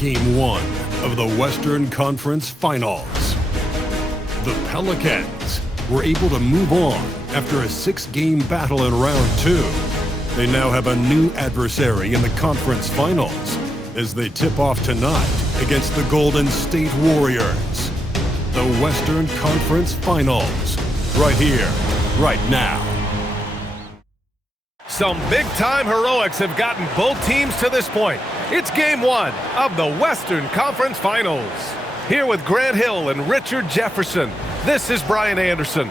Game 1 of the Western Conference Finals. The Pelicans were able to move on after a 6-game battle in round 2. They now have a new adversary in the conference finals as they tip off tonight against the Golden State Warriors. The Western Conference Finals, right here, right now. Some big-time heroics have gotten both teams to this point. It's Game 1 of the Western Conference Finals. Here with Grant Hill and Richard Jefferson, this is Brian Anderson.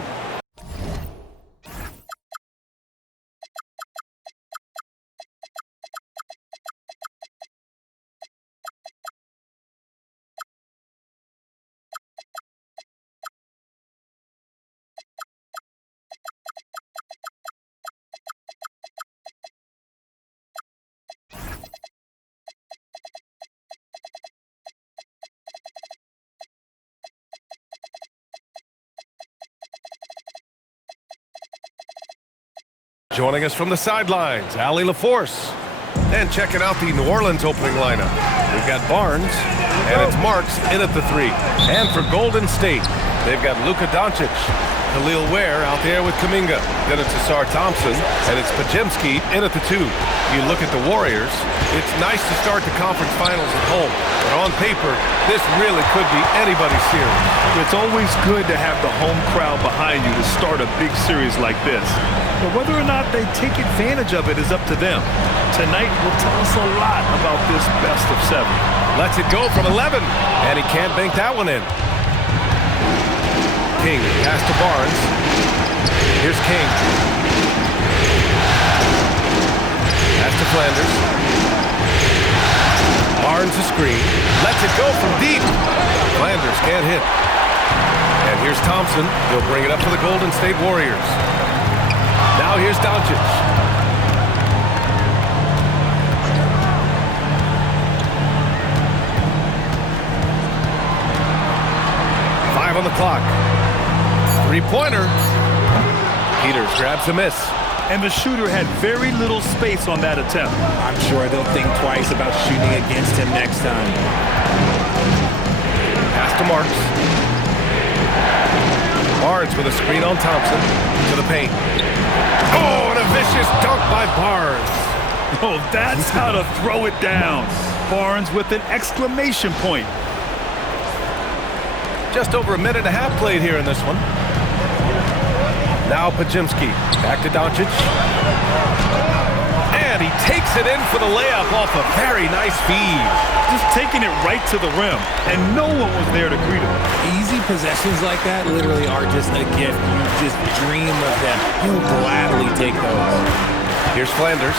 Joining us from the sidelines, Allie LaForce. And checking out the New Orleans opening lineup, we've got Barnes, and it's Marks in at the 3. And for Golden State, they've got Luka Doncic, Khalil Ware out there with Kuminga. Then it's Asar Thompson, and it's Pajemski in at the 2. You look at the Warriors, it's nice to start the conference finals at home, but on paper, this really could be anybody's series. It's always good to have the home crowd behind you to start a big series like this. But whether or not they take advantage of it is up to them. Tonight will tell us a lot about this best of 7. Lets it go from 11, and he can't bank that one in. King pass to Barnes. Here's King. Pass to Flanders. Barnes a screen. Lets it go from deep. Flanders can't hit. And here's Thompson. He'll bring it up for the Golden State Warriors. Now here's Doncic. On the clock. 3-pointer. Peters grabs a miss. And the shooter had very little space on that attempt. I'm sure they'll think twice about shooting against him next time. Pass to Marks. Barnes with a screen on Thompson. To the paint. Oh, and a vicious dunk by Barnes. Oh, that's how to throw it down. Barnes with an exclamation point. Just over a minute and a half played here in this one. Now Pajemski. Back to Doncic. And he takes it in for the layup off a very nice feed. Just taking it right to the rim, and no one was there to greet him. Easy possessions like that literally are just a gift. You just dream of them. You'll gladly take those. Here's Flanders.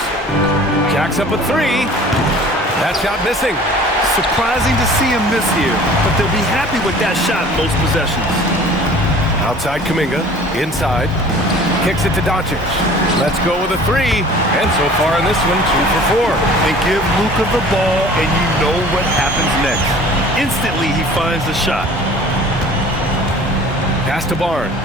Jacks up a 3. That shot missing. Surprising to see him miss here, but they'll be happy with that shot most possessions. Outside Kuminga, inside, kicks it to Doncic. Let's go with a 3, and so far in this one, 2 for 4. And give Luka the ball, and you know what happens next. Instantly, he finds the shot. Pass to Barnes.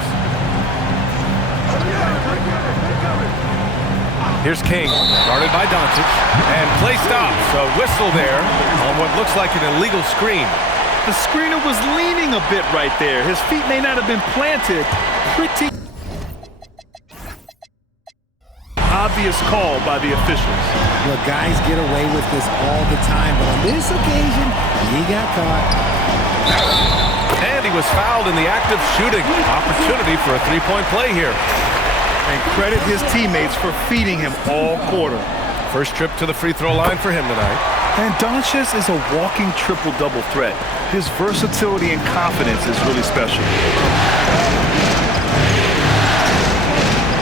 Here's King, guarded by Doncic, and play stops. A whistle there on what looks like an illegal screen. The screener was leaning a bit right there. His feet may not have been planted. Pretty obvious call by the officials. Look, guys get away with this all the time, but on this occasion, he got caught. And he was fouled in the act of shooting. Opportunity for a 3-point play here. And credit his teammates for feeding him all quarter. First trip to the free throw line for him tonight. And Doncic is a walking triple-double threat. His versatility and confidence is really special.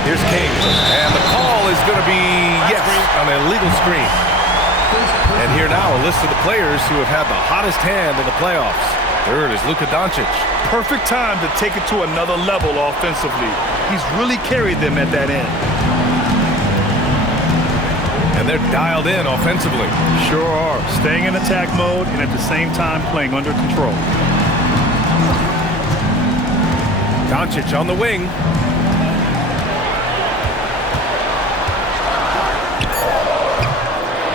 Here's King. And the call is going to be, yes, an illegal screen. And here now a list of the players who have had the hottest hand in the playoffs. Third is Luka Doncic. Perfect time to take it to another level offensively. He's really carried them at that end. And they're dialed in offensively. Sure are. Staying in attack mode and at the same time playing under control. Doncic on the wing.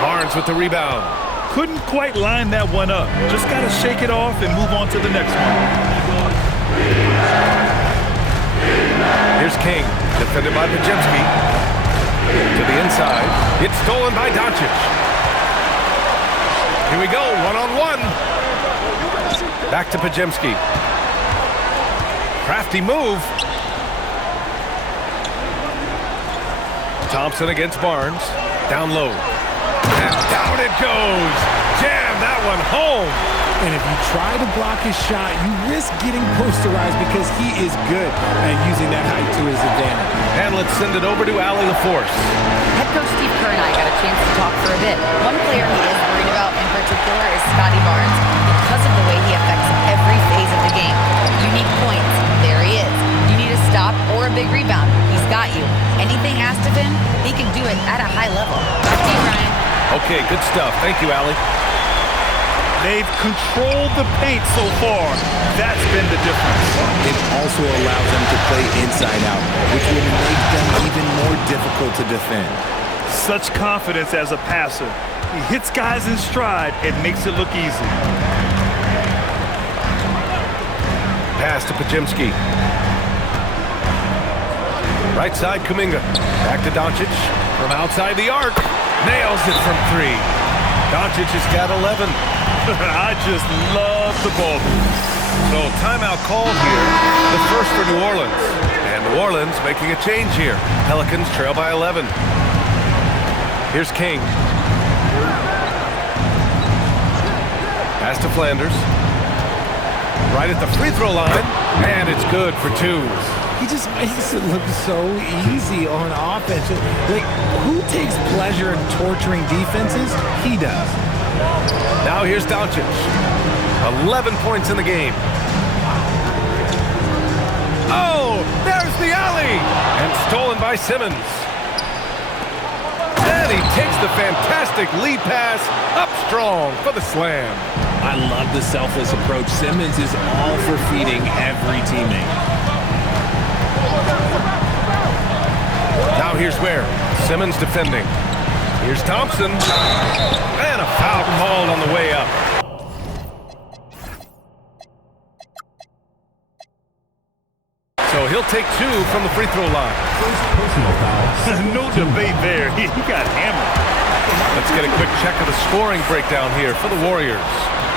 Barnes with the rebound. Couldn't quite line that one up. Just got to shake it off and move on to the next one. Here's King, defended by Pajemski. To the inside. It's stolen by Doncic. Here we go, one-on-one. Back to Pajemski. Crafty move. Thompson against Barnes. Down low. And down it goes. Jam that one home. And if you try to block his shot, you risk getting posterized because he is good at using that height to his advantage. And let's send it over to Allie LaForce. Head coach Steve Kerr and I got a chance to talk for a bit. One player he is worried about in particular is Scotty Barnes because of the way he affects every phase of the game. You need points. There he is. You need a stop or a big rebound. He's got you. Anything asked of him, he can do it at a high level. Back to you, Ryan. Okay, good stuff. Thank you, Allie. They've controlled the paint so far. That's been the difference. It also allows them to play inside out, which will make them even more difficult to defend. Such confidence as a passer. He hits guys in stride and makes it look easy. Pass to Pajemski. Right side, Kuminga. Back to Doncic. From outside the arc. Nails it from three. Doncic has got 11. I just love the ball move. So timeout called here. The first for New Orleans. And New Orleans making a change here. Pelicans trail by 11. Here's King. Pass to Flanders. Right at the free throw line. And it's good for two. He just makes it look so easy on offense. Like, who takes pleasure in torturing defenses? He does. Now here's Doncic. 11 points in the game. Oh, there's the alley. And stolen by Simmons. And he takes the fantastic lead pass up strong for the slam. I love the selfless approach. Simmons is all for feeding every teammate. Now here's where Simmons defending. Here's Thompson. And a foul called on the way up. So he'll take two from the free throw line. Personal foul. No debate there. He got hammered. Let's get a quick check of the scoring breakdown here for the Warriors.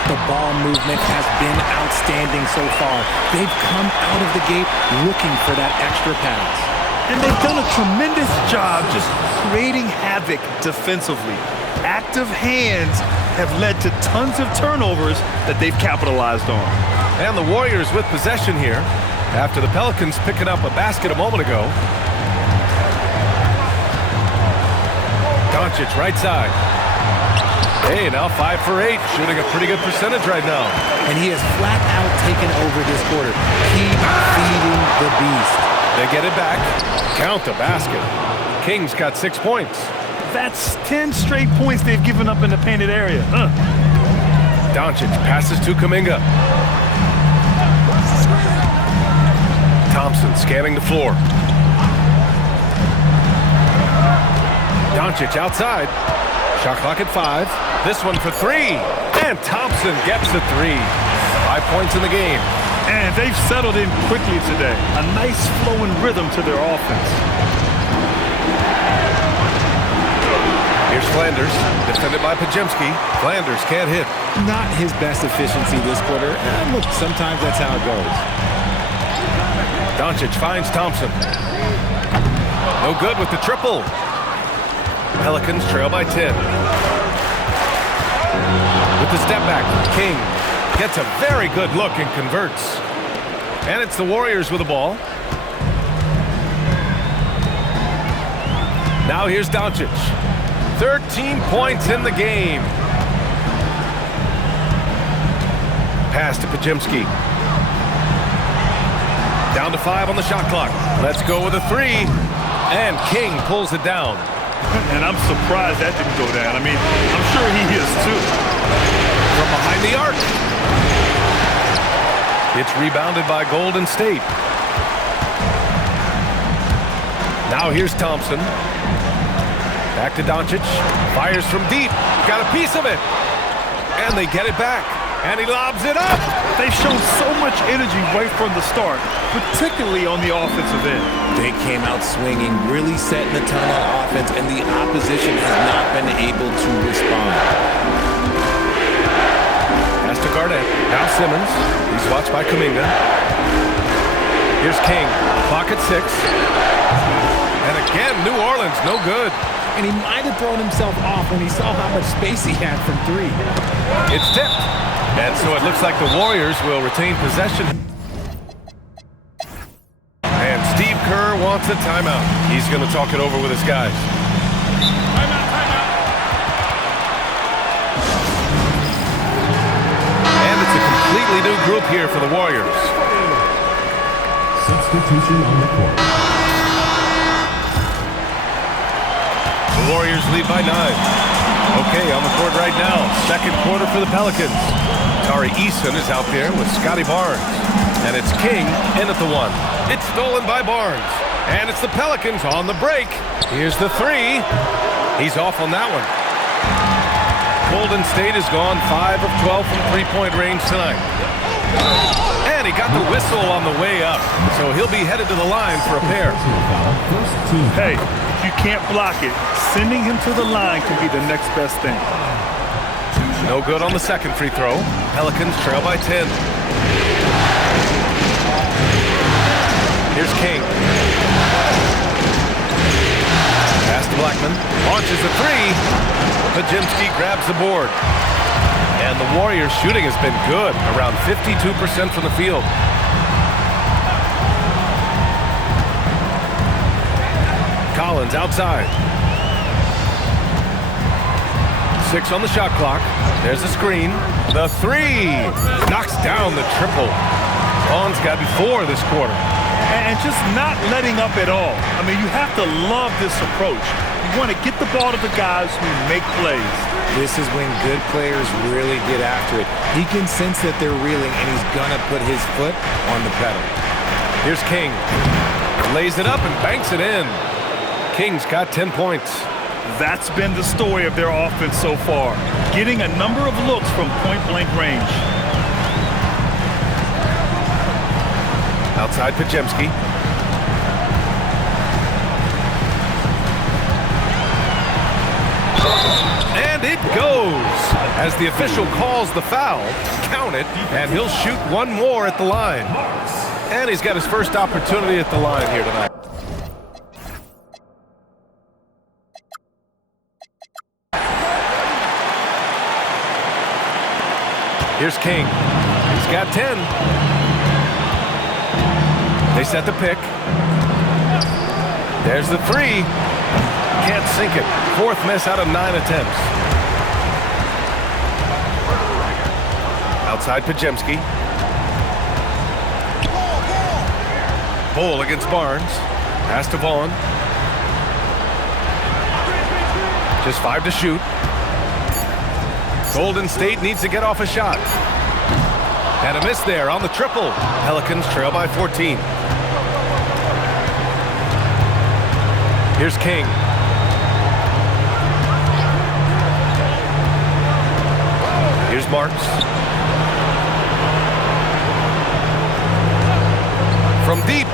The ball movement has been outstanding so far. They've come out of the gate looking for that extra pass. And they've done a tremendous job just creating havoc defensively. Active hands have led to tons of turnovers that they've capitalized on. And the Warriors with possession here after the Pelicans picking up a basket a moment ago. Doncic right side. Hey, now 5 for 8, shooting a pretty good percentage right now. And he has flat out taken over this quarter. Keep feeding the beast. They get it back. Count the basket. King's got 6 points. That's 10 straight points they've given up in the painted area. Doncic passes to Kuminga. Thompson scanning the floor. Doncic outside. Shot clock at 5. This one for 3. And Thompson gets the 3. 5 points in the game. And they've settled in quickly today. A nice flowing rhythm to their offense. Here's Flanders, defended by Pajemski. Flanders can't hit. Not his best efficiency this quarter. And look, sometimes that's how it goes. Doncic finds Thompson. No good with the triple. Pelicans trail by 10. With the step back, King gets a very good look and converts. And it's the Warriors with the ball. Now here's Doncic. 13 points in the game. Pass to Pajemski. Down to 5 on the shot clock. Let's go with a 3. And King pulls it down. And I'm surprised that didn't go down. I mean, I'm sure he is too. From behind the arc. It's rebounded by Golden State. Now here's Thompson. Back to Doncic. Fires from deep. Got a piece of it. And they get it back. And he lobs it up. They've shown so much energy right from the start, particularly on the offensive end. They came out swinging, really setting the tone on offense, and the opposition has not been able to respond. Pass to Garnett. Now Simmons. He's watched by Kuminga. Here's King. Clock at 6. And again, New Orleans, no good. And he might have thrown himself off when he saw how much space he had from 3. It's tipped. And so it looks like the Warriors will retain possession. And Steve Kerr wants a timeout. He's going to talk it over with his guys. Timeout. And it's a completely new group here for the Warriors. Substitution on the court. The Warriors lead by 9. Okay, on the court right now. Second quarter for the Pelicans. Tari Eason is out there with Scotty Barnes. And it's King in at the 1. It's stolen by Barnes. And it's the Pelicans on the break. Here's the 3. He's off on that one. Golden State has gone 5 of 12 from three-point range tonight. And he got the whistle on the way up. So he'll be headed to the line for a pair. Hey, if you can't block it, sending him to the line can be the next best thing. No good on the second free throw. Pelicans trail by 10. Here's King. Pass to Blackman. Launches a 3. Pajemski grabs the board. And the Warriors' shooting has been good, around 52% from the field. Collins outside. 6 on the shot clock. There's a screen. The 3. Knocks down the triple. Vaughn's gotten 4 this quarter. And just not letting up at all. I mean, you have to love this approach. You want to get the ball to the guys who make plays. This is when good players really get after it. He can sense that they're reeling, and he's going to put his foot on the pedal. Here's King. Lays it up and banks it in. King's got 10 points. That's been the story of their offense so far. Getting a number of looks from point-blank range. Outside Pajemski. And it goes. As the official calls the foul, count it, and he'll shoot one more at the line. And he's got his first opportunity at the line here tonight. Here's King. He's got 10. They set the pick. There's the 3. Can't sink it. 4th miss out of 9 attempts. Outside Pajemski. Bull against Barnes. Pass to Vaughn. Just 5 to shoot. Golden State needs to get off a shot. And a miss there on the triple. Pelicans trail by 14. Here's King. Here's Marks. From deep.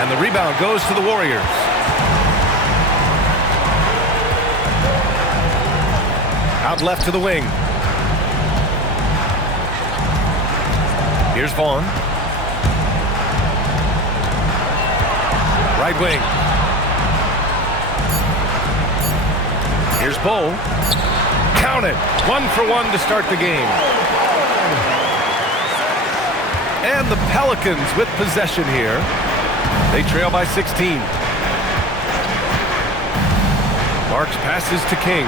And the rebound goes to the Warriors. Out left to the wing. Here's Vaughn. Right wing. Here's Bull. Count it. 1 for 1 to start the game. And the Pelicans with possession here. They trail by 16. Marks passes to King.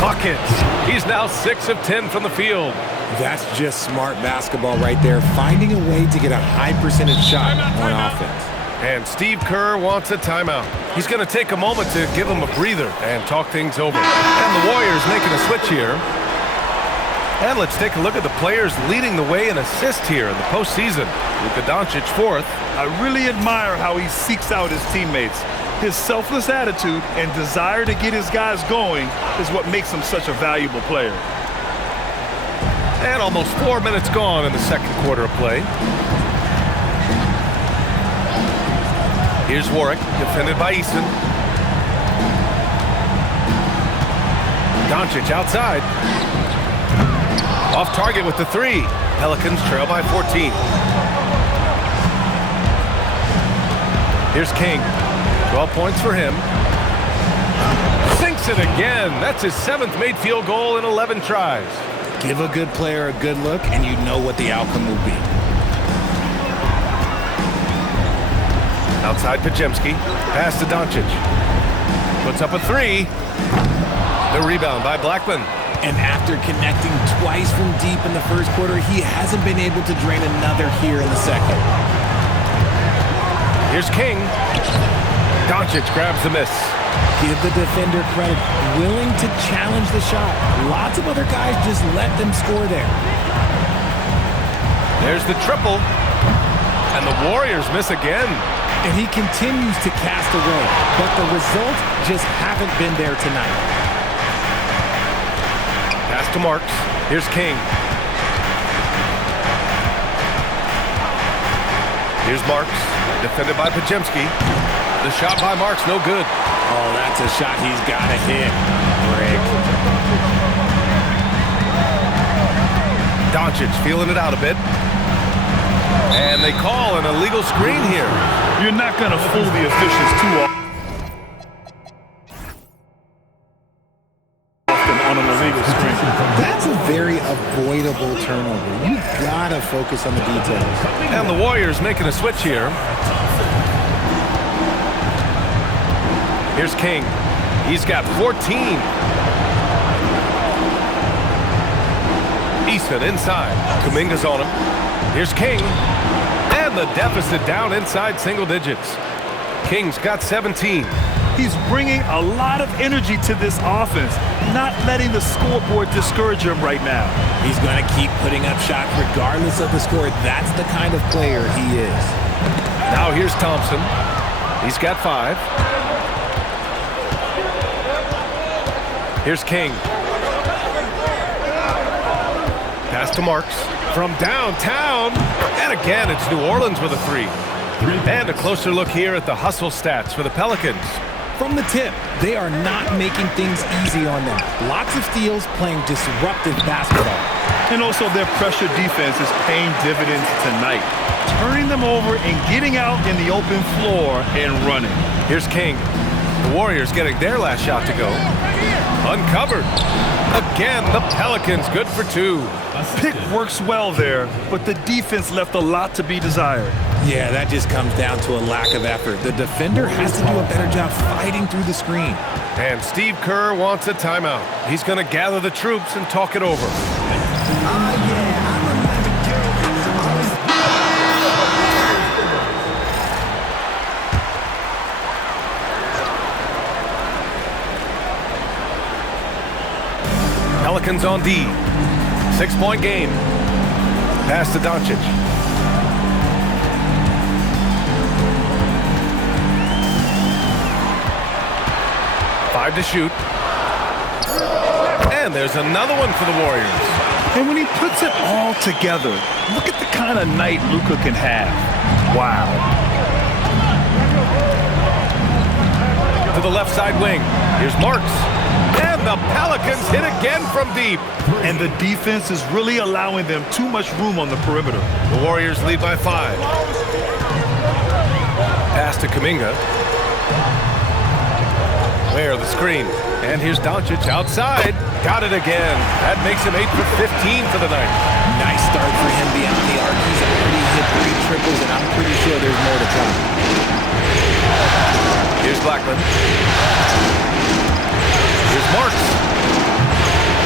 Buckets. He's now 6 of 10 from the field. That's just smart basketball right there, finding a way to get a high percentage shot on offense. And Steve Kerr wants a timeout. He's going to take a moment to give him a breather and talk things over. And the Warriors making a switch here. And let's take a look at the players leading the way in assists here in the postseason. Luka Doncic, 4th. I really admire how he seeks out his teammates. His selfless attitude and desire to get his guys going is what makes him such a valuable player. And almost 4 minutes gone in the second quarter of play. Here's Warwick, defended by Easton. Doncic outside. Off target with the 3. Pelicans trail by 14. Here's King. 12 points for him. Sinks it again. That's his 7th made field goal in 11 tries. Give a good player a good look, and you know what the outcome will be. Outside Pajemski. Pass to Doncic. Puts up a 3. The rebound by Blackman. And after connecting twice from deep in the first quarter, he hasn't been able to drain another here in the second. Here's King. Doncic grabs the miss. Give the defender credit. Willing to challenge the shot. Lots of other guys just let them score there. There's the triple. And the Warriors miss again. And he continues to cast away. But the results just haven't been there tonight. Pass to Marks. Here's King. Here's Marks. Defended by Pajemski. The shot by Marks, no good. Oh, that's a shot he's got to hit. Break. Doncic feeling it out a bit. And they call an illegal screen here. You're not going to fool the officials too often on an illegal screen. That's a very avoidable turnover. You got to focus on the details. And the Warriors making a switch here. Here's King. He's got 14. Easton inside. Kuminga's on him. Here's King. And the deficit down inside single digits. King's got 17. He's bringing a lot of energy to this offense, not letting the scoreboard discourage him right now. He's going to keep putting up shots regardless of the score. That's the kind of player he is. Now here's Thompson. He's got 5. Here's King. Pass to Marks from downtown. And again, it's New Orleans with a 3. And a closer look here at the hustle stats for the Pelicans. From the tip, they are not making things easy on them. Lots of steals, playing disruptive basketball. And also their pressure defense is paying dividends tonight. Turning them over and getting out in the open floor and running. Here's King. The Warriors getting their last shot to go. Uncovered. Again, the Pelicans good for 2. Pick works well there, but the defense left a lot to be desired. Yeah, that just comes down to a lack of effort. The defender has to do a better job fighting through the screen. And Steve Kerr wants a timeout. He's going to gather the troops and talk it over. Pelicans on D. 6-point game. Pass to Doncic. Five to shoot. And there's another one for the Warriors. And when he puts it all together, look at the kind of night Luka can have. Wow. To the left side wing. Here's Marks. And the Pelicans hit again from deep. And the defense is really allowing them too much room on the perimeter. The Warriors lead by 5. Pass to Kuminga. There, the screen. And here's Doncic outside. Got it again. That makes him 8 for 15 for the night. Nice start for him beyond the arc. He's already hit 3 triples, and I'm pretty sure there's more to come. Here's Blackman. Here's Marks.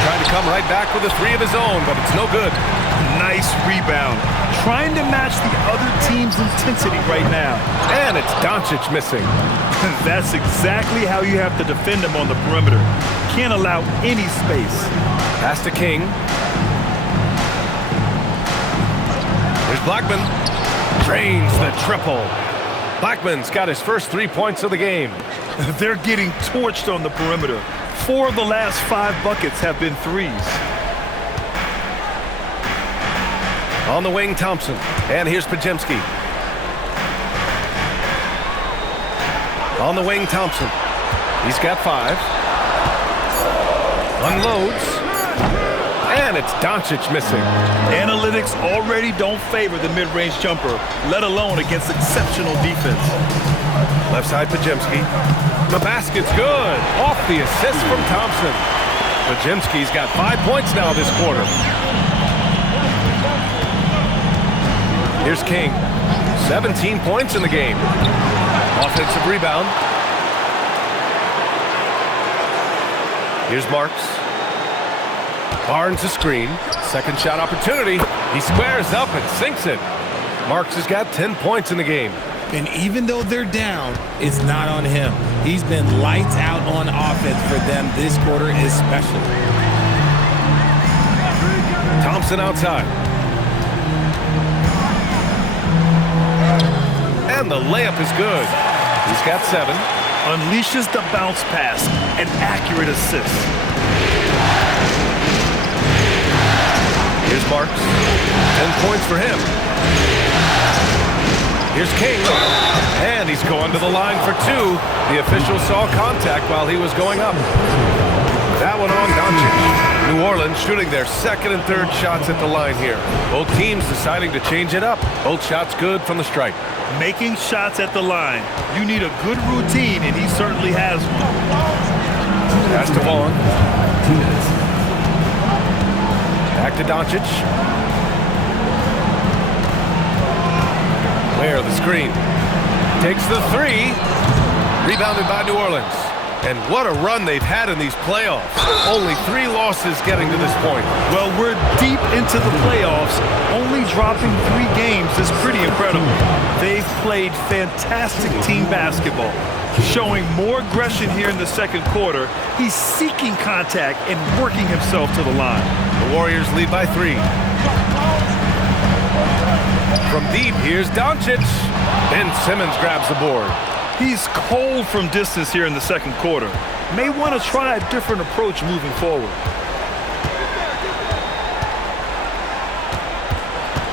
Trying to come right back with a 3 of his own, but it's no good. Nice rebound. Trying to match the other team's intensity right now. And it's Doncic missing. That's exactly how you have to defend him on the perimeter. Can't allow any space. Pass to King. Blackman drains the triple. Blackman's got his first 3 points of the game. They're getting torched on the perimeter. 4 of the last 5 buckets have been threes. On the wing, Thompson. And here's Pajemski. On the wing, Thompson. He's got 5. Unloads. And it's Doncic missing. Analytics already don't favor the mid-range jumper, let alone against exceptional defense. Left side, Pajemski. The basket's good. Off the assist from Thompson. Pajemski's got 5 points now this quarter. Here's King. 17 points in the game. Offensive rebound. Here's Marks. Barnes a screen. Second shot opportunity. He squares up and sinks it. Marks has got 10 points in the game. And even though they're down, it's not on him. He's been lights out on offense for them this quarter especially. Thompson outside. And the layup is good. He's got 7. Unleashes the bounce pass. An accurate assist. Here's Marks. 10 points for him. Here's King. And he's going to the line for 2. The official saw contact while he was going up. That one on Doncic. New Orleans shooting their second and third shots at the line here. Both teams deciding to change it up. Both shots good from the stripe. Making shots at the line. You need a good routine, and he certainly has one. Pass to Vaughn. Back to Doncic. Where the screen. Takes the 3. Rebounded by New Orleans. And what a run they've had in these playoffs. Only 3 losses getting to this point. Well, we're deep into the playoffs. Only dropping 3 games is pretty incredible. They've played fantastic team basketball. Showing more aggression here in the second quarter. He's seeking contact and working himself to the line. The Warriors lead by 3. From deep, here's Doncic. Ben Simmons grabs the board. He's cold from distance here in the second quarter. May want to try a different approach moving forward.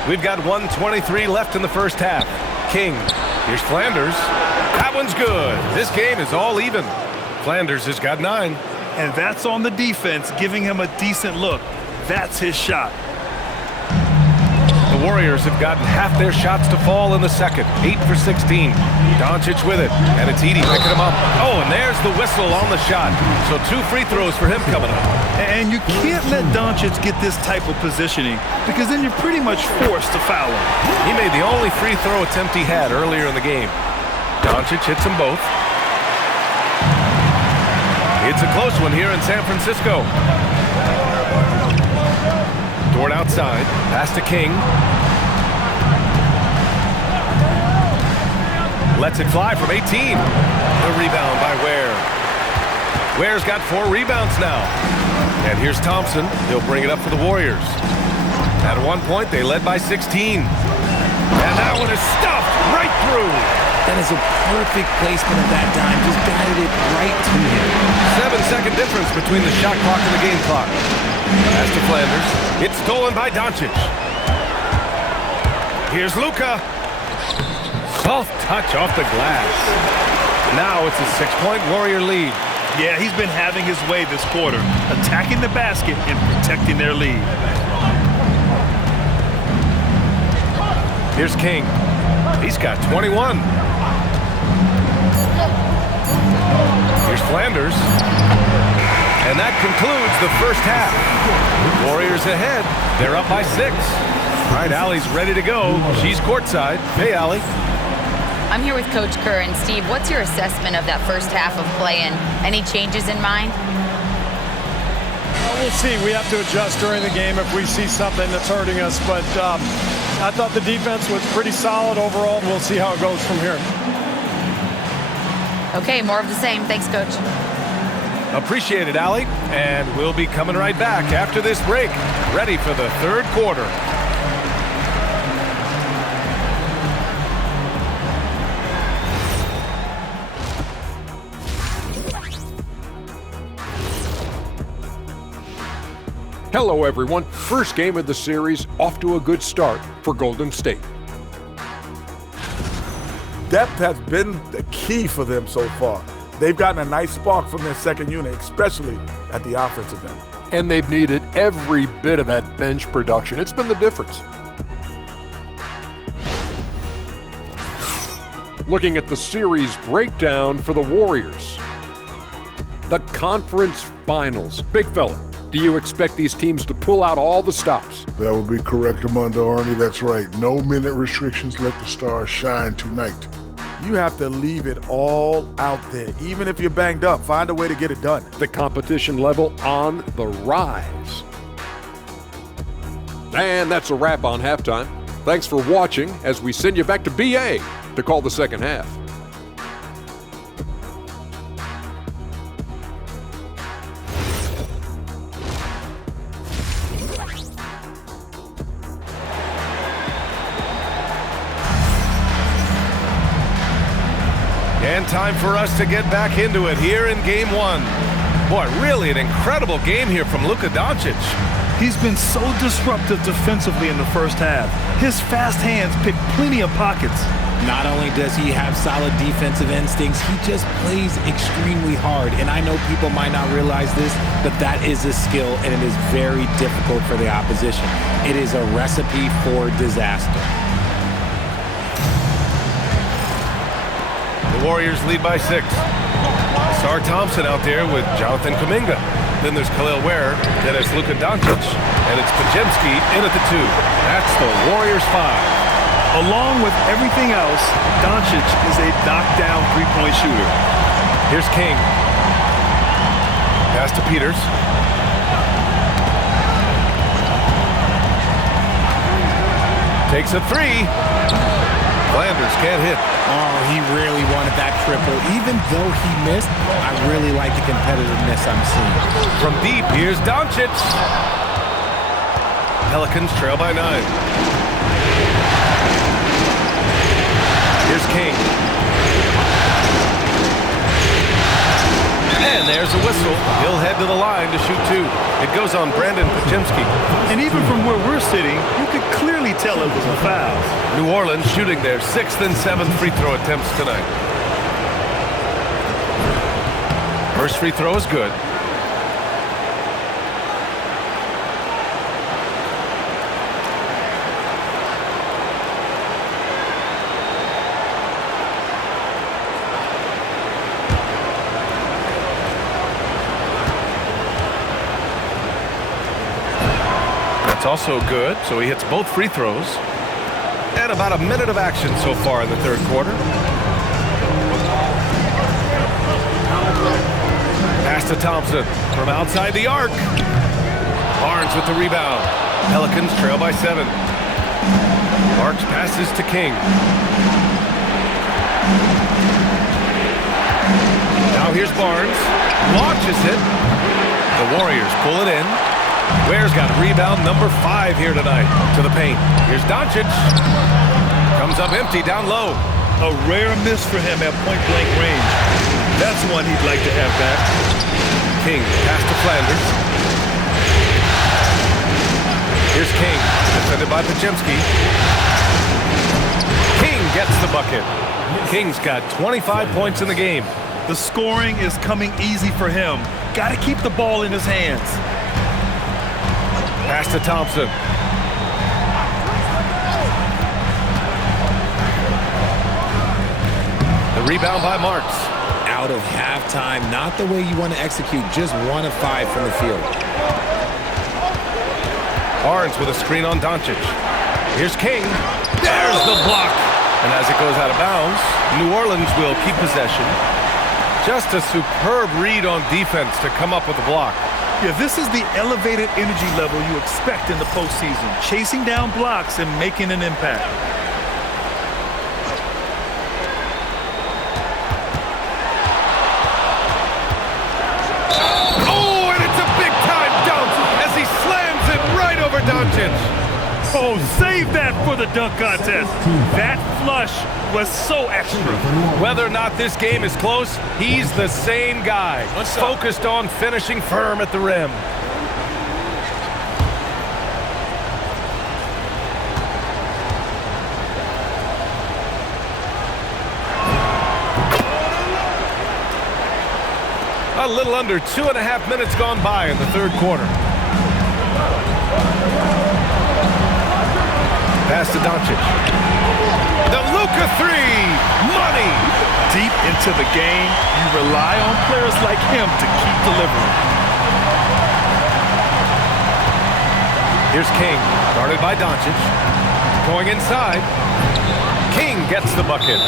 We've got 1:23 left in the first half. King. Here's Flanders. That one's good. This game is all even. Flanders has got 9. And that's on the defense, giving him a decent look. That's his shot. The Warriors have gotten half their shots to fall in the second. 8 for 16. Doncic with it. And it's Edey picking him up. Oh, and there's the whistle on the shot. So 2 free throws for him coming up. And you can't let Doncic get this type of positioning because then you're pretty much forced to foul him. He made the only free throw attempt he had earlier in the game. Doncic hits them both. It's a close one here in San Francisco. Dort outside. Pass to King. Lets it fly from 18. The rebound by Ware. Ware's got 4 rebounds now. And here's Thompson. He'll bring it up for the Warriors. At one point, they led by 16. And that one is stuffed right through. That is a perfect placement of that dime. Just guided it right to him. 7-second difference between the shot clock and the game clock. Pass to Flanders. It's stolen by Doncic. Here's Luka. Soft touch off the glass. Now it's a 6-point Warrior lead. Yeah, he's been having his way this quarter, attacking the basket and protecting their lead. Here's King. He's got 21. Here's Flanders. And that concludes the first half. Warriors ahead. They're up by 6. All right, Allie's ready to go. She's courtside. Hey, Allie. I'm here with Coach Kerr. And Steve, what's your assessment of that first half of play and any changes in mind? Well, we'll see. We have to adjust during the game if we see something that's hurting us. But I thought the defense was pretty solid overall. We'll see how it goes from here. Okay, more of the same. Thanks, Coach. Appreciate it, Allie. And we'll be coming right back after this break. Ready for the third quarter. Hello, everyone. First game of the series, off to a good start for Golden State. Depth has been the key for them so far. They've gotten a nice spark from their second unit, especially at the offensive end. And they've needed every bit of that bench production. It's been the difference. Looking at the series breakdown for the Warriors. The conference finals. Big fella, do you expect these teams to pull out all the stops? That would be correct, Armando Arnie. That's right. No minute restrictions. Let the stars shine tonight. You have to leave it all out there. Even if you're banged up, find a way to get it done. The competition level on the rise. And that's a wrap on halftime. Thanks for watching as we send you back to BA to call the second half. And time for us to get back into it here in game one. Boy, really an incredible game here from Luka Doncic. He's been so disruptive defensively in the first half. His fast hands pick plenty of pockets. Not only does he have solid defensive instincts, he just plays extremely hard. And I know people might not realize this, but that is a skill, and it is very difficult for the opposition. It is a recipe for disaster. The Warriors lead by 6. Sar Thompson out there with Jonathan Kuminga. Then there's Khalil Ware, then it's Luka Doncic, and it's Podziemski in at the 2. That's the Warriors 5. Along with everything else, Doncic is a knockdown three-point shooter. Here's King. Pass to Peters. Takes a 3. Flanders can't hit. Oh, he really wanted that triple. Even though he missed, I really like the competitiveness I'm seeing. From deep, here's Doncic. Pelicans trail by 9. Here's King. And there's a whistle. He'll head to the line to shoot 2. It goes on Brandon Podziemski. And even from where we're sitting, you could clearly tell it was a foul. New Orleans shooting their 6th and 7th free throw attempts tonight. First free throw is good. Also good, so he hits both free throws. And about a minute of action so far in the third quarter. Pass to Thompson from outside the arc. Barnes with the rebound. Pelicans trail by 7. Marks passes to King. Now here's Barnes. Launches it. The Warriors pull it in. Ware's got rebound number 5 here tonight to the paint. Here's Doncic. Comes up empty down low. A rare miss for him at point-blank range. That's one he'd like to have back. King pass to Flanders. Here's King, defended by Podziemski. King gets the bucket. King's got 25 points in the game. The scoring is coming easy for him. Got to keep the ball in his hands. Pass to Thompson. The rebound by Marks. Out of halftime, not the way you want to execute, just 1 of 5 from the field. Barnes with a screen on Doncic. Here's King. There's the block. And as it goes out of bounds, New Orleans will keep possession. Just a superb read on defense to come up with a block. Yeah, this is the elevated energy level you expect in the postseason. Chasing down blocks and making an impact. Oh, and it's a big-time dunk as he slams it right over Doncic. Oh, save that for the dunk contest. That flush was so extra. Whether or not this game is close, he's the same guy. Focused on finishing firm at the rim. A little under 2.5 minutes gone by in the third quarter. Pass to Doncic. The Luka three. Money. Deep into the game, you rely on players like him to keep delivering. Here's King, guarded by Doncic. Going inside. King gets the bucket.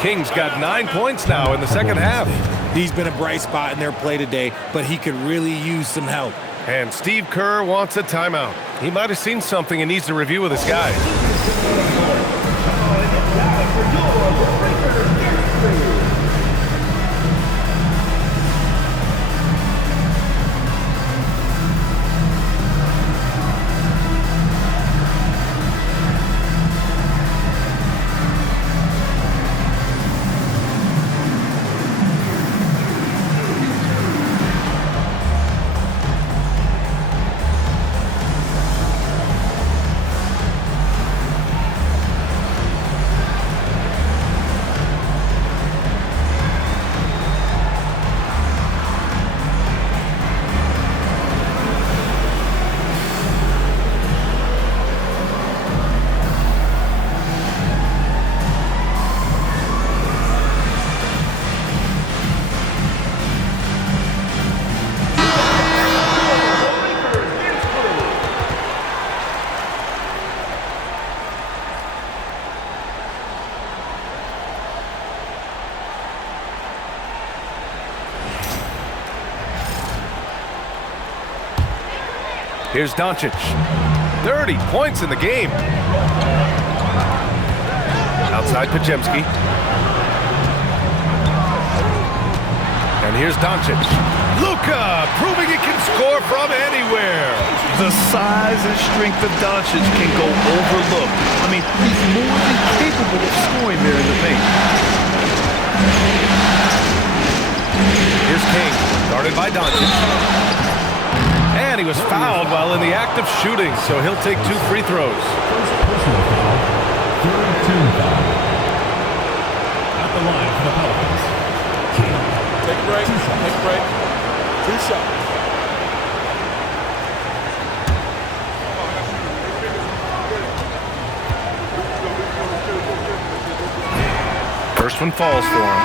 King's got 9 points now in the second half. He's been a bright spot in their play today, but he could really use some help. And Steve Kerr wants a timeout. He might have seen something and needs to review with his guys. Here's Doncic. 30 points in the game. Outside Pajemski. And here's Doncic. Luka proving he can score from anywhere. The size and strength of Doncic can go overlooked. I mean, he's more than capable of scoring there in the paint. Here's King, guarded by Doncic. And he was fouled while in the act of shooting, so he'll take 2 free throws. Personal foul. Third team foul. At the line for the Pelicans. King. Take a break. Take a break. 2 shots. First one falls for him.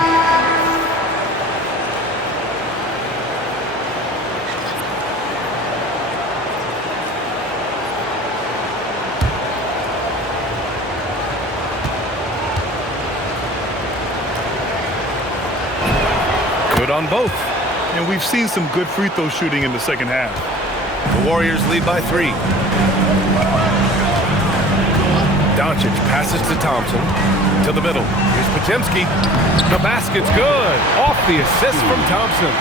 Good on both. And we've seen some good free throw shooting in the second half. The Warriors lead by 3. Doncic passes to Thompson. To the middle. Here's Pajemski. The basket's good. Off the assist from Thompson.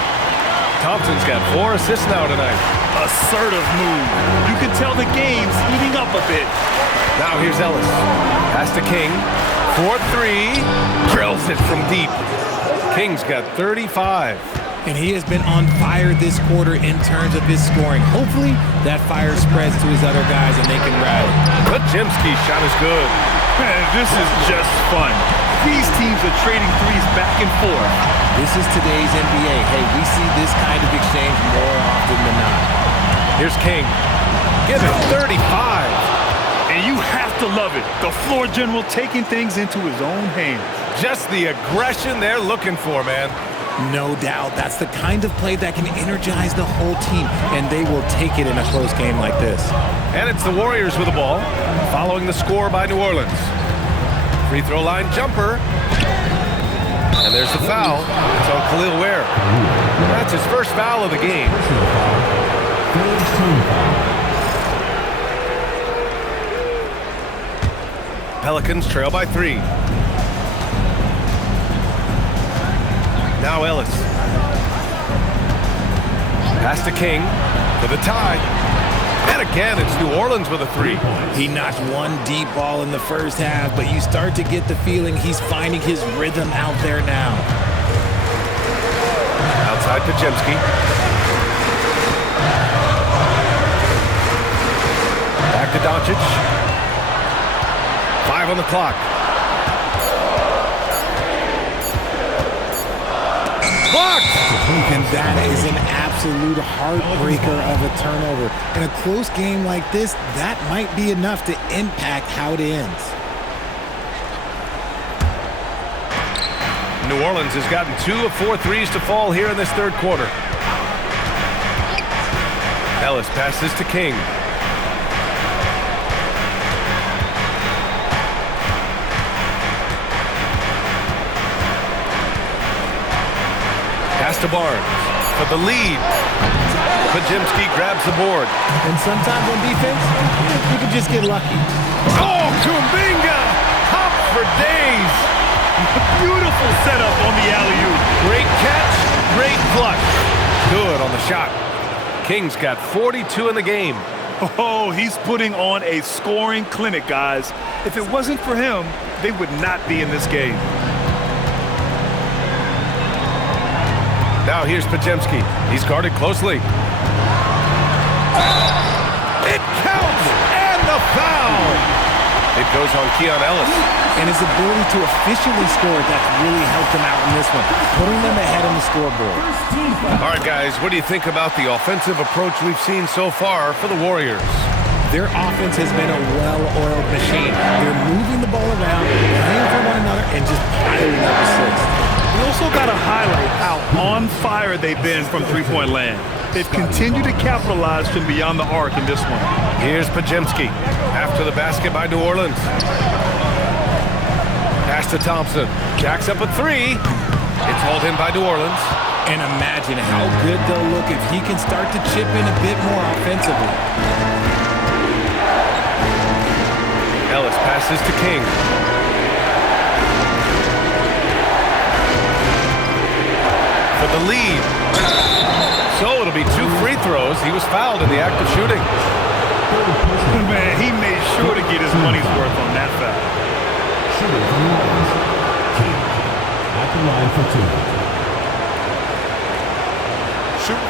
Thompson's got 4 assists now tonight. Assertive move. You can tell the game's heating up a bit. Now here's Ellis. Pass to King. 4-3. Drills it from deep. King's got 35. And he has been on fire this quarter in terms of his scoring. Hopefully, that fire spreads to his other guys and they can rally. Pajemski's shot is good. Man, this is just fun. These teams are trading threes back and forth. This is today's NBA. Hey, we see this kind of exchange more often than not. Here's King. Give it 35. And you have to love it. The floor general taking things into his own hands. Just the aggression they're looking for, man. No doubt. That's the kind of play that can energize the whole team, and they will take it in a close game like this. And it's the Warriors with the ball, following the score by New Orleans. Free throw line jumper. And there's the foul. It's on Khalil Ware. That's his first foul of the game. Third team foul. Pelicans trail by 3. Now Ellis. Pass to King for the tie. And again, it's New Orleans with a 3. He notched one deep ball in the first half, but you start to get the feeling he's finding his rhythm out there now. Outside Pajemski. Back to Doncic. 5 on the clock. blocked. And that is an absolute heartbreaker of a turnover. In a close game like this, that might be enough to impact how it ends. New Orleans has gotten 2 of 4 threes to fall here in this third quarter. Ellis passes to King. Pass to Barnes for the lead. Pajemski grabs the board. And sometimes on defense, you can just get lucky. Oh, Kuminga! Hop for days! Beautiful setup on the alley-oop. Great catch, great flush. Good on the shot. King's got 42 in the game. Oh, he's putting on a scoring clinic, guys. If it wasn't for him, they would not be in this game. Now here's Pajemski. He's guarded closely. It counts! And the foul! It goes on Keon Ellis. And his ability to efficiently score, that's really helped him out in this one, putting them ahead on the scoreboard. All right, guys, what do you think about the offensive approach we've seen so far for the Warriors? Their offense has been a well-oiled machine. They're moving the ball around, playing for one another, and just piling up assists. We also got to highlight how on fire they've been from three-point land. They've continued to capitalize from beyond the arc in this one. Here's Pajemski after the basket by New Orleans. Pass to Thompson. Jacks up a 3. It's hauled in by New Orleans. And imagine how good they'll look if he can start to chip in a bit more offensively. Ellis passes to King. For the lead. So it'll be 2 free throws. He was fouled in the act of shooting. Man, he made sure to get his money's worth on that foul. King at the line for 2. Shoot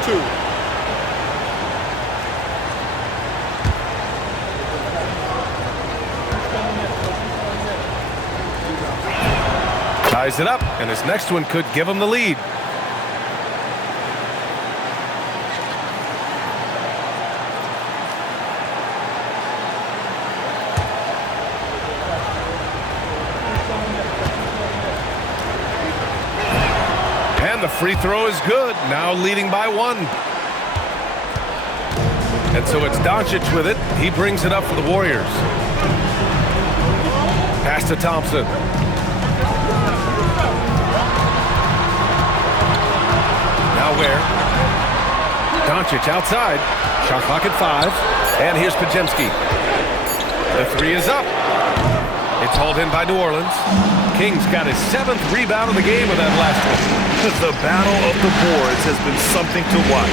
2. Ties it up, and his next one could give him the lead. And the free throw is good, now leading by 1. And so it's Doncic with it. He brings it up for the Warriors. Pass to Thompson. Now where? Doncic outside. Shot clock at 5. And here's Pajemski. The 3 is up. It's hauled in by New Orleans. King's got his 7th rebound of the game with that last one. The battle of the boards has been something to watch.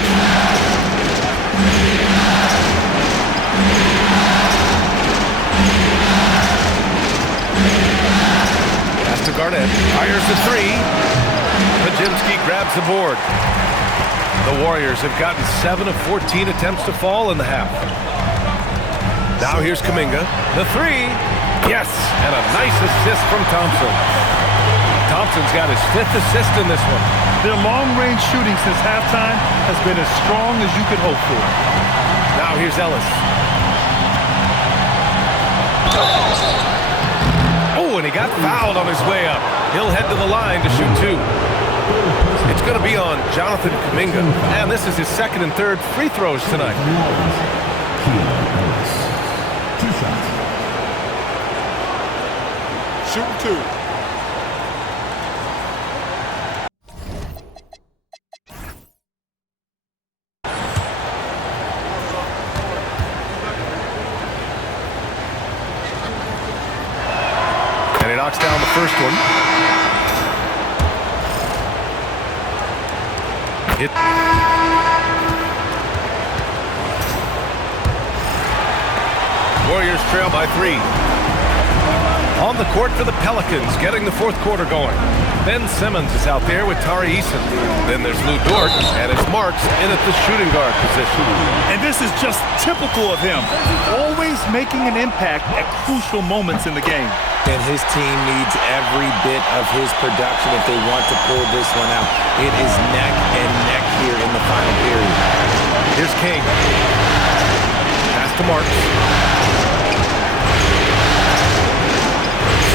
Pass to Garnett. Fires the 3. Pajemski grabs the board. The Warriors have gotten 7 of 14 attempts to fall in the half. Now here's Kuminga. The 3. Yes, and a nice assist from Thompson. Thompson's got his 5th assist in this one. Their long-range shooting since halftime has been as strong as you could hope for. Now here's Ellis. Oh, and he got fouled on his way up. He'll head to the line to shoot 2. It's going to be on Jonathan Kuminga. And this is his 2nd and 3rd free throws tonight. 2 shots. Shoot 2. And he knocks down the first one. Warriors trail by 3. On the court for the Pelicans, getting the 4th quarter going. Ben Simmons is out there with Tari Eason. Then there's Lou Dort, and it's Marks in at the shooting guard position. And this is just typical of him. Always making an impact at crucial moments in the game. And his team needs every bit of his production if they want to pull this one out. It is neck and neck here in the final period. Here's King. Pass to Marks.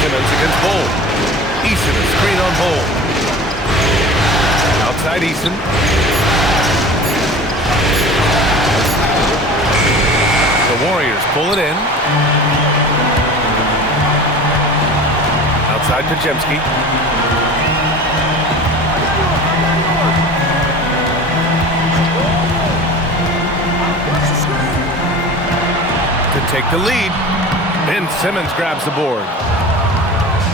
Simmons against Bull. Eason, a screen on Bull. Outside Eason. The Warriors pull it in. Outside Pajemski. To take the lead. Ben Simmons grabs the board.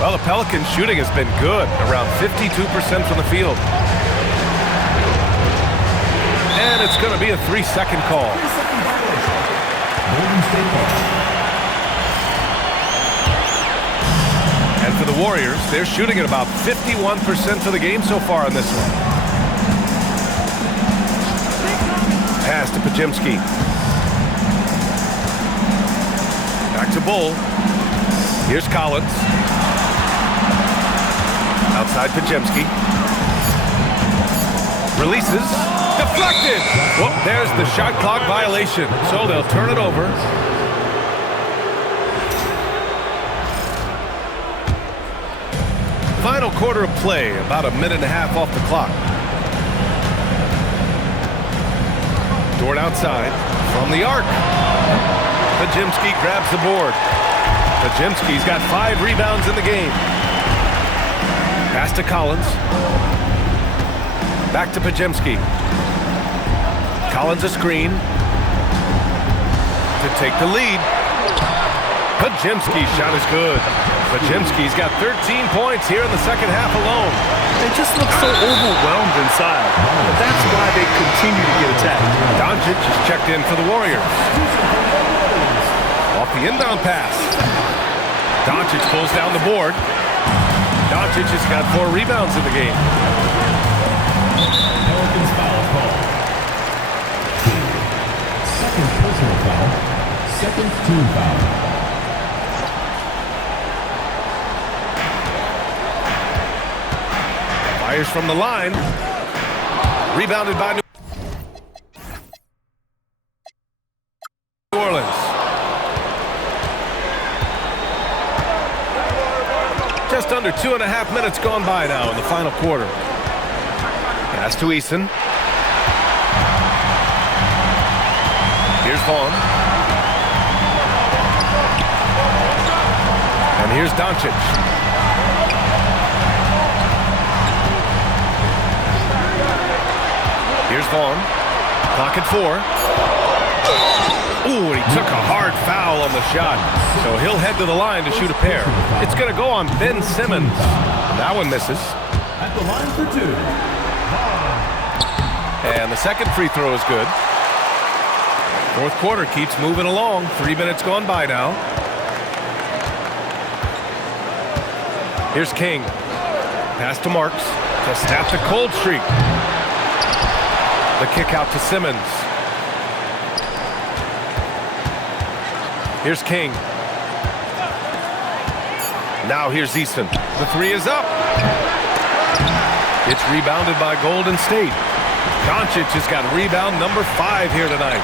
Well, the Pelicans' shooting has been good, around 52% from the field. And it's going to be a 3-second call. And for the Warriors, they're shooting at about 51% for the game so far in this one. Pass to Pajemski. Back to Bull. Here's Collins. Outside Pajemski. Releases. Deflected! Well, there's the shot clock violation, so they'll turn it over. Final quarter of play, about a minute and a half off the clock. Dort outside, from the arc. Pajemski grabs the board. Pajemski's got 5 rebounds in the game. Pass to Collins. Back to Pajemski. Collins a screen. To take the lead. Pajemski's shot is good. Pajemski's got 13 points here in the second half alone. They just look so overwhelmed inside. But that's why they continue to get attacked. Doncic is checked in for the Warriors. Off the inbound pass. Doncic pulls down the board. Doncic has got 4 rebounds in the game. Pelicans foul call. Second personal foul. Second team foul. Fires from the line. Rebounded by New Orleans. Just under 2.5 minutes gone by now in the final quarter. Pass to Eason. Here's Vaughn. And here's Doncic. Here's Vaughn. Clock at 4. Ooh, and he took a hard foul on the shot. So he'll head to the line to shoot a pair. It's going to go on Ben Simmons. That one misses. At the line for 2. And the second free throw is good. Fourth quarter keeps moving along. 3 minutes gone by now. Here's King. Pass to Marks to snap the cold streak. The kick out to Simmons. Here's King. Now here's Eason. The 3 is up. It's rebounded by Golden State. Doncic has got rebound number 5 here tonight.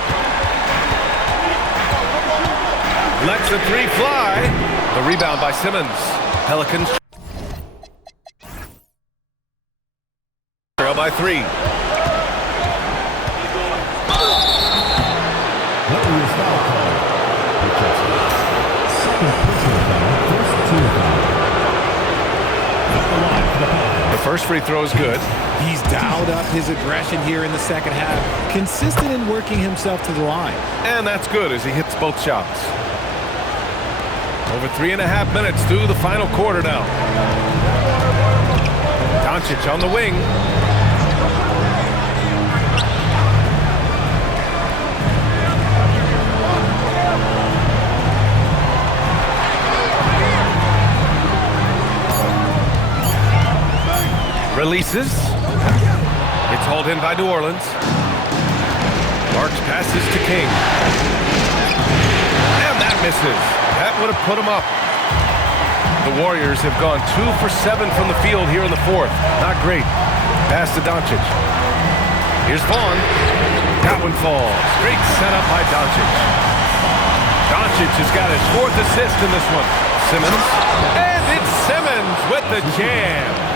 Lets the 3 fly. The rebound by Simmons. Pelicans trail by 3. The first free throw is good. He's dialed up his aggression here in the second half, consistent in working himself to the line. And that's good as he hits both shots. Over 3.5 minutes through the final quarter now. Doncic on the wing. Releases. It's hauled in by New Orleans. Marks passes to King. And that misses. That would have put him up. The Warriors have gone 2 for 7 from the field here in the fourth. Not great. Pass to Doncic. Here's Vaughn. That one falls. Great setup by Doncic. Doncic has got his 4th assist in this one. Simmons. And it's Simmons with the jam.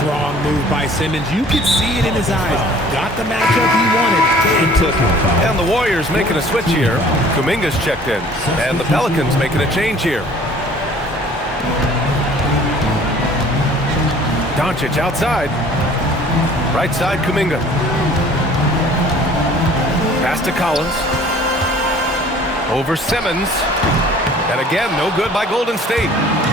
Strong move by Simmons. You could see it in his eyes. Got the matchup he wanted and took it. And the Warriors making a switch here. Kuminga's checked in. And the Pelicans making a change here. Doncic outside. Right side, Kuminga. Pass to Collins. Over Simmons. And again, no good by Golden State.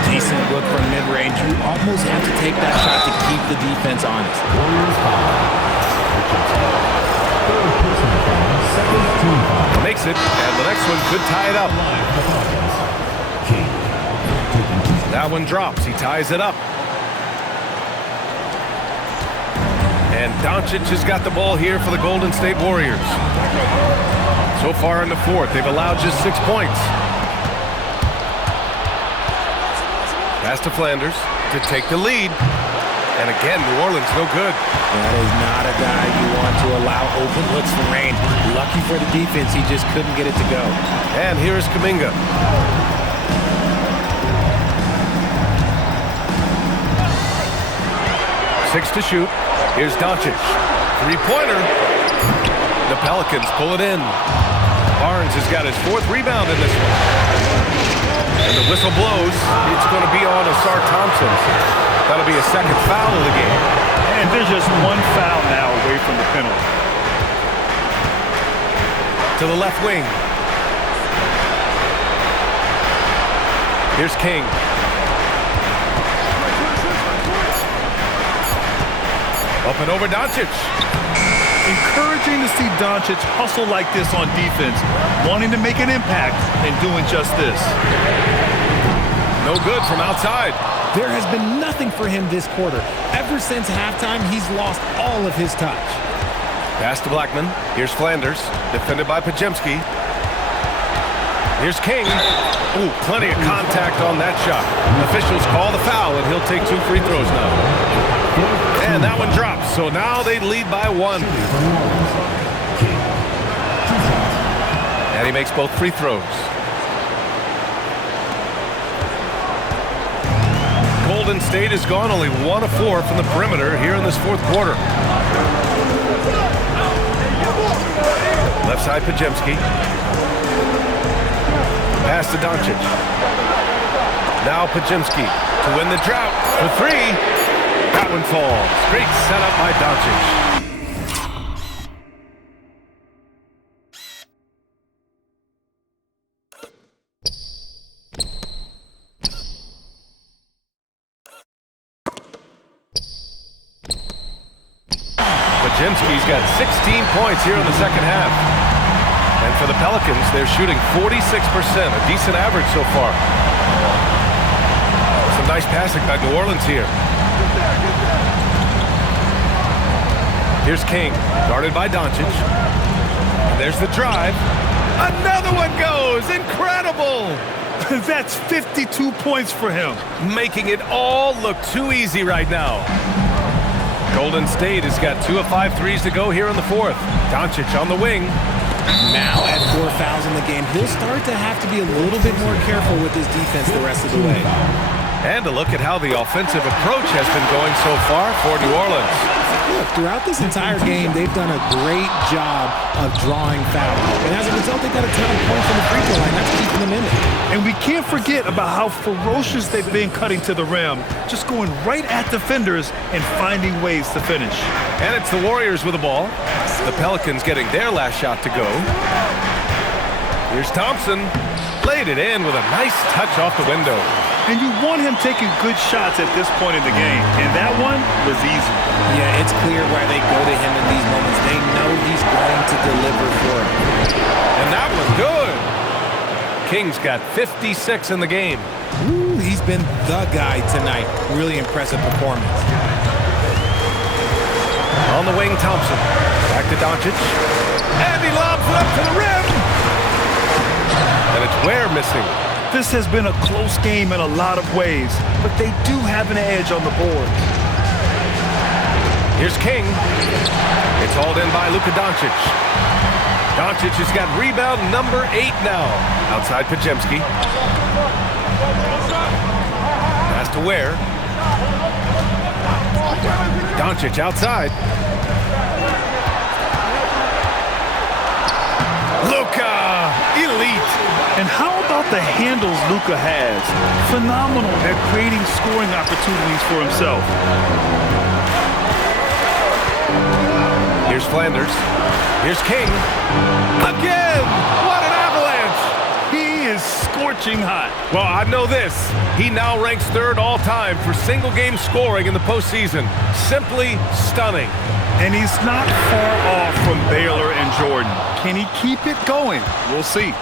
Decent look from mid-range. You almost have to take that shot to keep the defense honest. Makes it, and the next one could tie it up. That one drops. He ties it up. And Doncic has got the ball here for the Golden State Warriors. So far in the fourth, they've allowed just 6 points. Pass to Flanders to take the lead. And again, New Orleans no good. That is not a guy you want to allow open looks from range. Lucky for the defense, he just couldn't get it to go. And here's Kuminga. 6 to shoot. Here's Doncic. 3-pointer. The Pelicans pull it in. Barnes has got his 4th rebound in this one. And the whistle blows. It's going to be on Asar Thompson. That'll be a 2nd foul of the game. And there's just 1 foul now away from the penalty. To the left wing. Here's King. Up and over Doncic. Encouraging to see Doncic hustle like this on defense, wanting to make an impact and doing just this. No good from outside. There has been nothing for him this quarter. Ever since halftime, he's lost all of his touch. Pass to Blackman. Here's Flanders, defended by Pajemski. Here's King. Ooh, plenty of contact on that shot. Officials call the foul, and he'll take 2 free throws now. And that one drops, so now they lead by 1. And he makes both free throws. Golden State has gone only 1 of 4 from the perimeter here in this fourth quarter. Left side, Pajemski. Pass to Doncic. Now Pajemski to win the drought for 3. That one falls. Great setup by Doncic. Pajemski's got 16 points here in the second half. And for the Pelicans, they're shooting 46%, a decent average so far. Some nice passing by New Orleans here. Here's King, guarded by Doncic. And there's the drive. Another one goes! Incredible! That's 52 points for him. Making it all look too easy right now. Golden State has got 2 of 5 threes to go here in the fourth. Doncic on the wing. Now at 4 fouls in the game, he'll start to have to be a little bit more careful with his defense the rest of the way. And a look at how the offensive approach has been going so far for New Orleans. Look, throughout this entire game, they've done a great job of drawing fouls. And as a result, they've got a ton of points from the free throw line. That's keeping them in it. And we can't forget about how ferocious they've been cutting to the rim, just going right at defenders and finding ways to finish. And it's the Warriors with the ball. The Pelicans getting their last shot to go. Here's Thompson. Laid it in with a nice touch off the window. And you want him taking good shots at this point in the game. And that one was easy. Yeah, it's clear why they go to him in these moments. They know he's going to deliver for them. And that was good. King's got 56 in the game. Ooh, he's been the guy tonight. Really impressive performance. On the wing, Thompson. Back to Doncic. And he lobs it up to the rim. And it's Ware missing. This has been a close game in a lot of ways, but they do have an edge on the board. Here's King. It's hauled in by Luka Doncic. Doncic has got rebound number 8 now. Outside Pajemski. Pass to Ware. Doncic outside. Luka, elite. And how about the handles Luka has? Phenomenal at creating scoring opportunities for himself. Here's Flanders. Here's King. Again! What an avalanche! He is scorching hot. Well, I know this. He now ranks 3rd all-time for single-game scoring in the postseason. Simply stunning. And he's not far off from Baylor and Jordan. Can he keep it going? We'll see.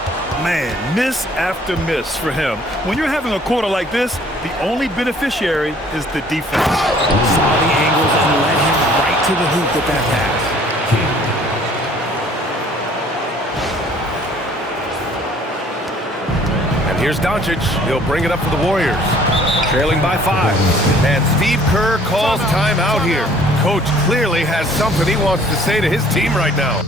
Man, miss after miss for him. When you're having a quarter like this, the only beneficiary is the defense. Saw the angles and led him right to the hoop with that pass. And here's Doncic. He'll bring it up for the Warriors. Trailing by 5. And Steve Kerr calls timeout here. Coach clearly has something he wants to say to his team right now.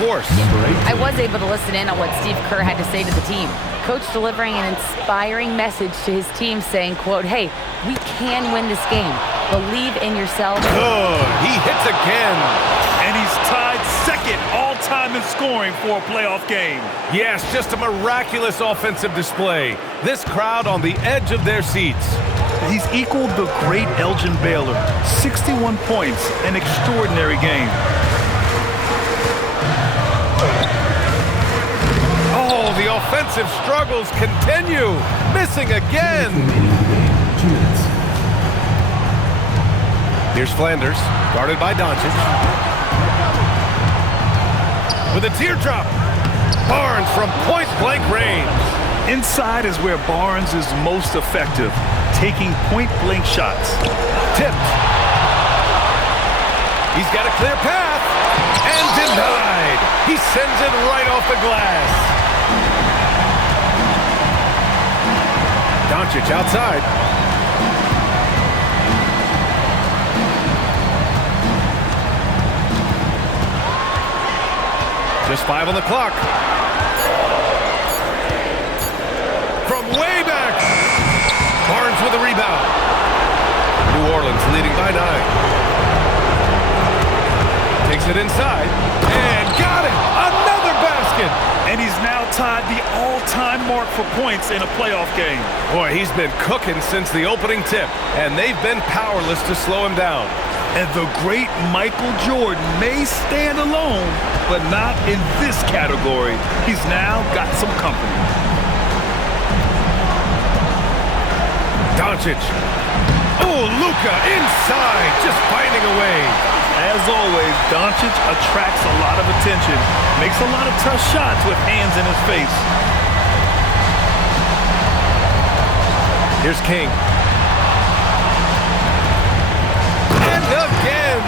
I was able to listen in on what Steve Kerr had to say to the team. Coach delivering an inspiring message to his team saying, quote, hey, we can win this game. Believe in yourself. Good. He hits again. And he's tied 2nd all-time in scoring for a playoff game. Yes, just a miraculous offensive display. This crowd on the edge of their seats. He's equaled the great Elgin Baylor. 61 points, an extraordinary game. Oh, the offensive struggles continue. Missing again. Here's Flanders, guarded by Doncic. With a teardrop. Barnes from point-blank range. Inside is where Barnes is most effective, taking point-blank shots. Tipped. He's got a clear path. And denied. He sends it right off the glass. Doncic outside. Just 5 on the clock. From way back. Barnes with a rebound. New Orleans leading by 9. Takes it inside. And got it. Another basket. And he's now tied the all-time mark for points in a playoff game. Boy, he's been cooking since the opening tip, and they've been powerless to slow him down. And the great Michael Jordan may stand alone, but not in this category. He's now got some company. Doncic. Oh, Luka inside, just finding a way. As always, Doncic attracts a lot of attention, makes a lot of tough shots with hands in his face. Here's King. And again!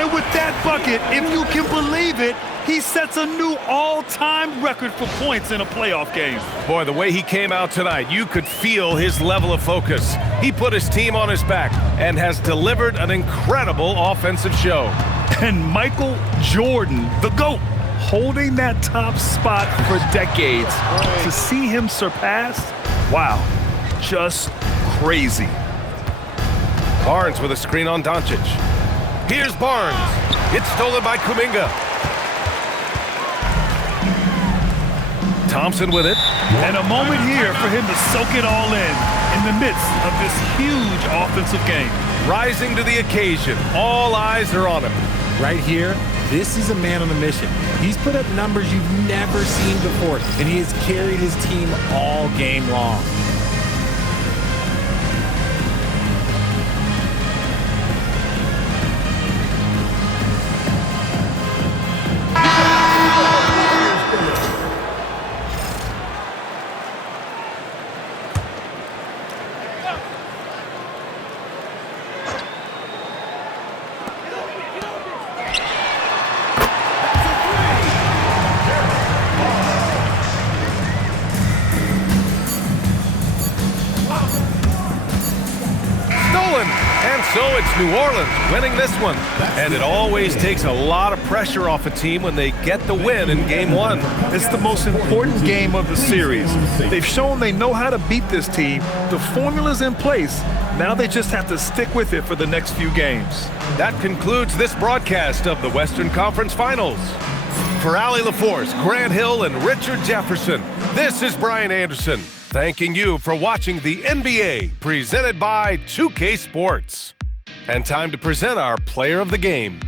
And with that bucket, if you can believe it, he sets a new all-time record for points in a playoff game. Boy, the way he came out tonight, you could feel his level of focus. He put his team on his back and has delivered an incredible offensive show. And Michael Jordan, the GOAT, holding that top spot for decades. To see him surpassed, wow, just crazy. Barnes with a screen on Doncic. Here's Barnes. It's stolen by Kuminga. Thompson with it. And a moment here for him to soak it all in the midst of this huge offensive game. Rising to the occasion. All eyes are on him. Right here, this is a man on a mission. He's put up numbers you've never seen before, and he has carried his team all game long. And so it's New Orleans winning this one. And it always takes a lot of pressure off a team when they get the win in Game 1. It's the most important game of the series. They've shown they know how to beat this team. The formula's in place. Now they just have to stick with it for the next few games. That concludes this broadcast of the Western Conference Finals. For Allie LaForce, Grant Hill, and Richard Jefferson, this is Brian Anderson, thanking you for watching the NBA presented by 2K Sports. And time to present our player of the game.